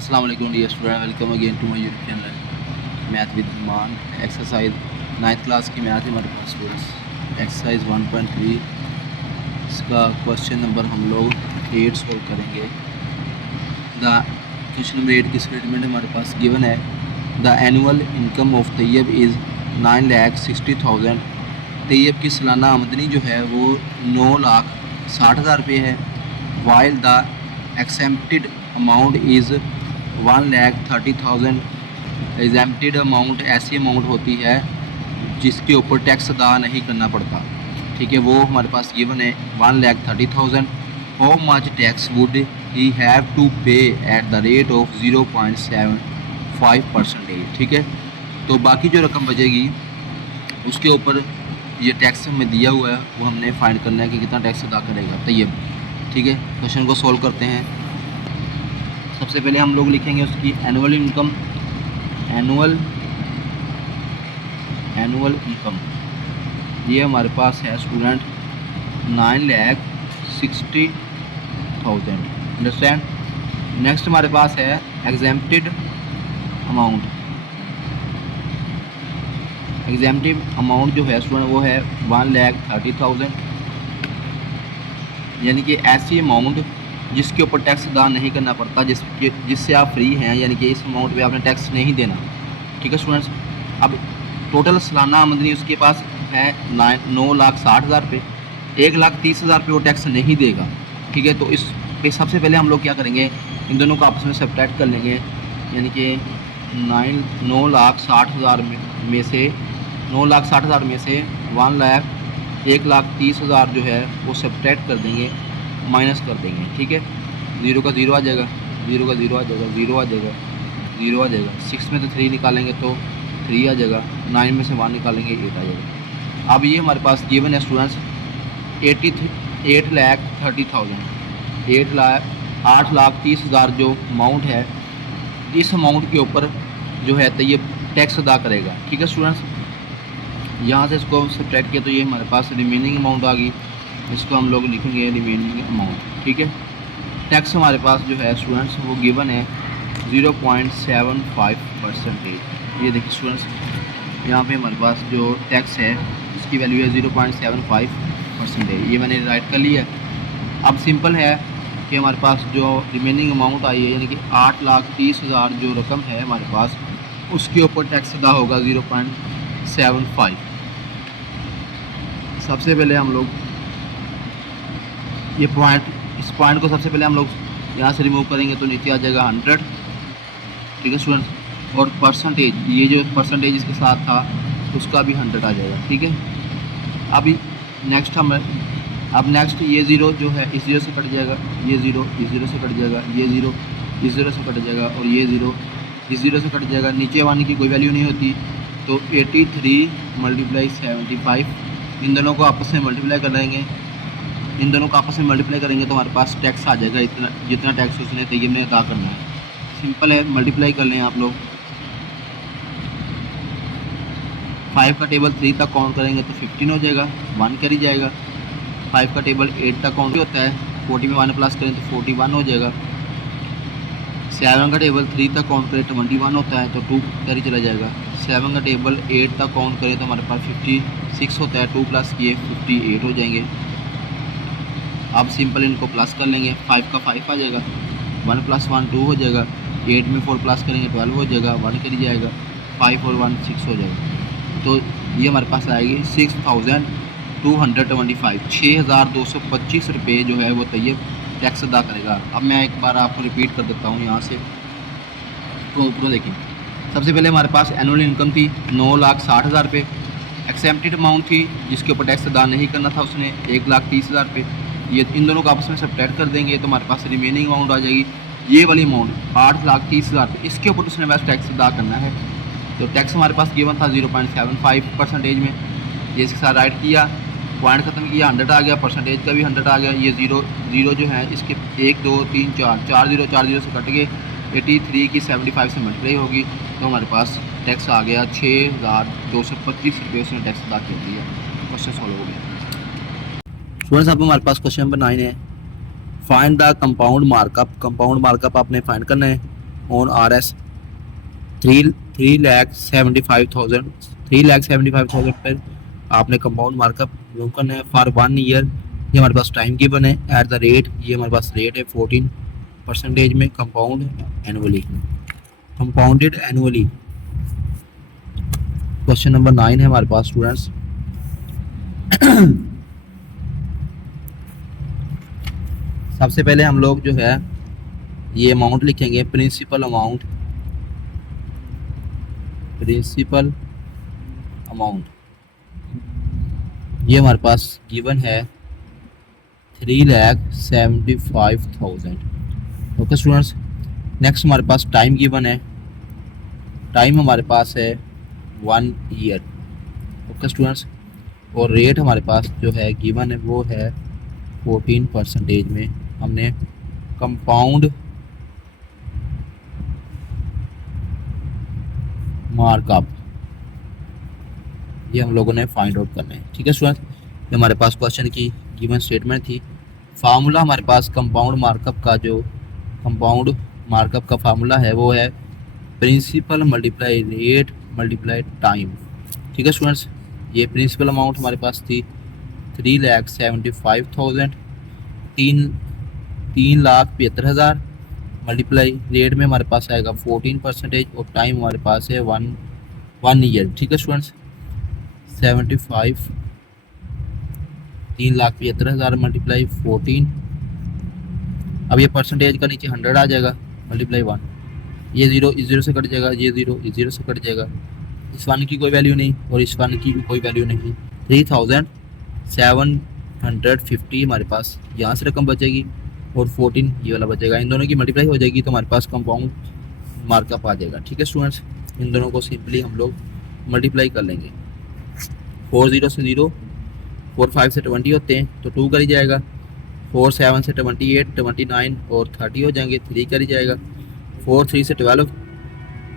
अस्सलाम वालेकुम dear student, welcome again to my YouTube channel math with Maan. Exercise 9th class की math है हमारे पास स्टूडेंट्स। एक्सरसाइज 1.3 इसका क्वेश्चन नंबर हम लोग 8 सॉल्व करेंगे। द क्वेश्चन नंबर 8 की स्टेटमेंट हमारे पास गिवन है। The annual income of Tayyab is 9,60,000। Tayyab की सालाना आमदनी जो है वो 9,60,000 रुपये है। While the accepted amount is 1,30,000। Exempted amount ऐसी अमाउंट होती है जिसके ऊपर टैक्स अदा नहीं करना पड़ता। ठीक है, वो हमारे पास गिवन है 1,30,000। How much tax would he have to pay at the rate of 0.75%। ठीक है, तो बाकी जो रकम बचेगी उसके ऊपर ये टैक्स हमें दिया हुआ है, वो हमने फाइंड करना है कि कितना टैक्स अदा करेगा तैयब। ठीक है, क्वेश्चन को सॉल्व करते हैं। सबसे पहले हम लोग लिखेंगे उसकी एनुअल इनकम। एनुअल इनकम ये हमारे पास है स्टूडेंट 9,60,000। अंडरस्टैंड। नेक्स्ट हमारे पास है एग्जेम्प्टेड अमाउंट। एग्जेम्प्टेड अमाउंट जो है स्टूडेंट वो है 1,30,000, यानी कि ऐसी अमाउंट जिसके ऊपर टैक्स अदा नहीं करना पड़ता, जिससे आप फ्री हैं, यानी कि इस अमाउंट पे आपने टैक्स नहीं देना। ठीक है स्टूडेंट्स। अब टोटल सालाना आमदनी उसके पास है 9,60,000 रुपये। 1,30,000 रुपये वो टैक्स नहीं देगा। ठीक है, तो इस पे सबसे पहले हम लोग क्या करेंगे, इन दोनों को आपस में सब्ट्रैक्ट कर लेंगे, यानी कि 9,60,000 में से 9,60,000 में से 1,30,000 जो है वो सब्ट्रैक्ट कर देंगे, माइनस कर देंगे। ठीक है, 0 का 0 आ जाएगा, 0 का 0 आ जाएगा, 0 आ जाएगा, 0 आ जाएगा। 6 में तो 3 निकालेंगे तो 3 आ जाएगा, 9 में से 1 निकालेंगे 8 आ जाएगा। अब ये हमारे पास गिवन है स्टूडेंट्स 8,30,000। 8,30,000 जो अमाउंट है, इस अमाउंट के ऊपर जो है तो ये टैक्स अदा करेगा। ठीक है स्टूडेंट्स, यहाँ से इसको सब्ट्रैक्ट किया तो ये हमारे पास रिमेनिंग अमाउंट आ गई, इसको हम लोग लिखेंगे रिमेनिंग अमाउंट। ठीक है, टैक्स हमारे पास जो है स्टूडेंट्स वो गिवन है 0.75%। ये देखिए स्टूडेंट्स, यहाँ पे हमारे पास जो टैक्स है उसकी वैल्यू है 0.75%। ये मैंने राइट कर लिया। अब सिंपल है कि हमारे पास जो रिमेनिंग अमाउंट आई है, यानी कि 8,30,000 जो रकम है हमारे पास, उसके ऊपर टैक्स अदा होगा 0.75। सबसे पहले हम लोग ये इस पॉइंट को सबसे पहले हम लोग यहाँ से रिमूव करेंगे तो नीचे आ जाएगा 100। ठीक है स्टूडेंट्स, और परसेंटेज, ये जो परसेंटेज इसके साथ था उसका भी 100 आ जाएगा। ठीक है, अभी नेक्स्ट ये 0 जो है इस 0 से कट जाएगा, ये 0 इस 0 से कट जाएगा, ये 0 इस 0 से कट जाएगा, और ये 0 इस 0 से कट जाएगा। नीचे वाले की कोई वैल्यू नहीं होती, तो 83 × 75, इन दोनों को आपस में मल्टीप्लाई कर लेंगे। इन दोनों को आपस में मल्टीप्लाई करेंगे तो हमारे पास टैक्स आ जाएगा इतना, जितना टैक्स उसने तैयब ने अदा करना है। सिंपल है, मल्टीप्लाई कर लें आप लोग। 5 का टेबल 3 तक काउंट करेंगे तो 15 हो जाएगा, 1 कैरी जाएगा। 5 का टेबल 8 तक काउंट होता है, 40 में 1 प्लस करें तो 41 हो जाएगा। 7 का टेबल 3 तक काउंट करें तो 21 होता है, तो 2 कैरी चला जाएगा। 7 का टेबल 8 तक काउंट करें तो हमारे पास 56 होता है, 2 प्लस किए 58 हो जाएंगे। अब सिंपल इनको प्लस कर लेंगे, 5 का 5 आ जाएगा, 1 + 1 2 हो जाएगा, 8 में 4 प्लस करेंगे 12 हो जाएगा, 1 कैरी जाएगा, 5 और 1 6 हो जाएगा। तो ये हमारे पास आएगी 6,225, 6,225 रुपये जो है वो तैयब टैक्स अदा करेगा। अब मैं एक बार आपको रिपीट कर देता हूँ यहाँ से, तो ऊपर देखिए। सबसे पहले हमारे पास एनुअल इनकम थी 9,60,000 रुपये। एक्सेप्टेड अमाउंट थी जिसके ऊपर टैक्स अदा नहीं करना था उसने 1,30,000 रुपये। ये इन दोनों को आपस में सब्ट्रैक्ट कर देंगे तो हमारे पास रिमेनिंग अमाउंट आ जाएगी, ये वाली अमाउंट 8,30,000 रुपये। इसके ऊपर उसने बस टैक्स अदा करना है। तो टैक्स हमारे पास गिवन था 0.75% में, ये इसके साथ राइट किया, पॉइंट ख़त्म किया, 100 आ गया, परसेंटेज का भी 100 आ गया। ये 0 जो है इसके 1 2 3 4 0 से कट के 83 की 75 से मल्टीप्लाई होगी, तो हमारे पास टैक्स आ गया 6,225 रुपये उसने टैक्स अदा कर दिया। क्वेश्चन सॉल्व हो गया स्टूडेंट्स। अब हमारे पास क्वेश्चन नंबर 9 है। Find the compound markup. Compound markup आपने फाइंड करना है। ऑन आर एस 3,75,000 3,75,000 पर आपने कंपाउंड मार्कअप लूम करना है फॉर 1 ईयर। ये हमारे पास टाइम गिवन है एट द रेट, ये हमारे पास रेट है 14% में compound annually, compounded annually. Question number 9 है हमारे पास स्टूडेंट्स। सबसे पहले हम लोग जो है ये अमाउंट लिखेंगे, प्रिंसिपल अमाउंट, प्रिंसिपल अमाउंट ये हमारे पास गिवन है 3,75,000। Okay students. नेक्स्ट हमारे पास टाइम गिवन है, टाइम हमारे पास है 1 ईयर। Okay students. और रेट हमारे पास जो है गिवन है वो है 14% में हमने कंपाउंड मार्कअप ये हम लोगों ने फाइंड आउट करना है। ठीक है स्टूडेंट्स, ये हमारे पास क्वेश्चन की गिवन स्टेटमेंट थी। फार्मूला हमारे पास कंपाउंड मार्कअप का, जो कंपाउंड मार्कअप का फार्मूला है वो है principal multiply rate multiply time. ठीक है स्टूडेंट्स, ये प्रिंसिपल अमाउंट हमारे पास थी 3,75,000, 3,73,000 मल्टीप्लाई रेट में हमारे पास आएगा 14% और टाइम हमारे पास है 1 ईयर। ठीक है स्टूडेंट्स, 3,73,000 मल्टीप्लाई 14, अब ये परसेंटेज का नीचे 100 आ जाएगा मल्टीप्लाई 1, ये 0 इस 0 से कट जाएगा, ये 0 इस 0 से कट जाएगा, इस 1 की कोई वैल्यू नहीं और इस 1 की भी कोई वैल्यू नहीं। 3,750 हमारे पास यहाँ से रकम बचेगी और 14 ये वाला बचेगा, इन दोनों की मल्टीप्लाई हो जाएगी तो हमारे पास कंपाउंड मार्कअप आ जाएगा। ठीक है स्टूडेंट्स, इन दोनों को सिंपली हम लोग मल्टीप्लाई कर लेंगे। 4 0 से 0, 4 5 से 20 होते हैं तो 2 कर ही जाएगा, 4 7 से 28, 29 और 30 हो जाएंगे, 3 कर ही जाएगा, 4 3 से 12,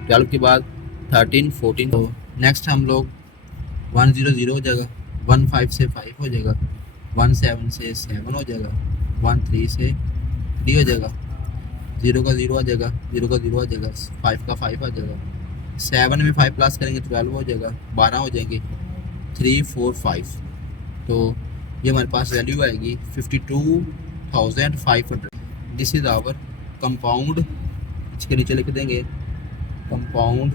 12 के बाद 13 14। तो नेक्स्ट हम लोग 1 0 0 हो जाएगा, 1 5 से 5 हो जाएगा, 1 7 से 7 हो जाएगा, 1 3 से 3 हो जाएगा, 0 का 0 आ जाएगा, 0 का 0 आ जाएगा, 5 का 5 आ जाएगा, 7 में 5 प्लस करेंगे 12 हो जाएगा, 12 हो जाएंगे, 3 4 5। तो ये हमारे पास वैल्यू आएगी 52,500। दिस इज़ आवर कंपाउंड, इसके नीचे लिख देंगे कंपाउंड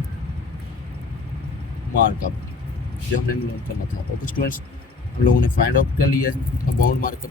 मार्कअप जो हमने नोट करना था। ओके स्टूडेंट्स, हम लोगों ने फाइंड आउट कर लिया है कंपाउंड मार्कअप।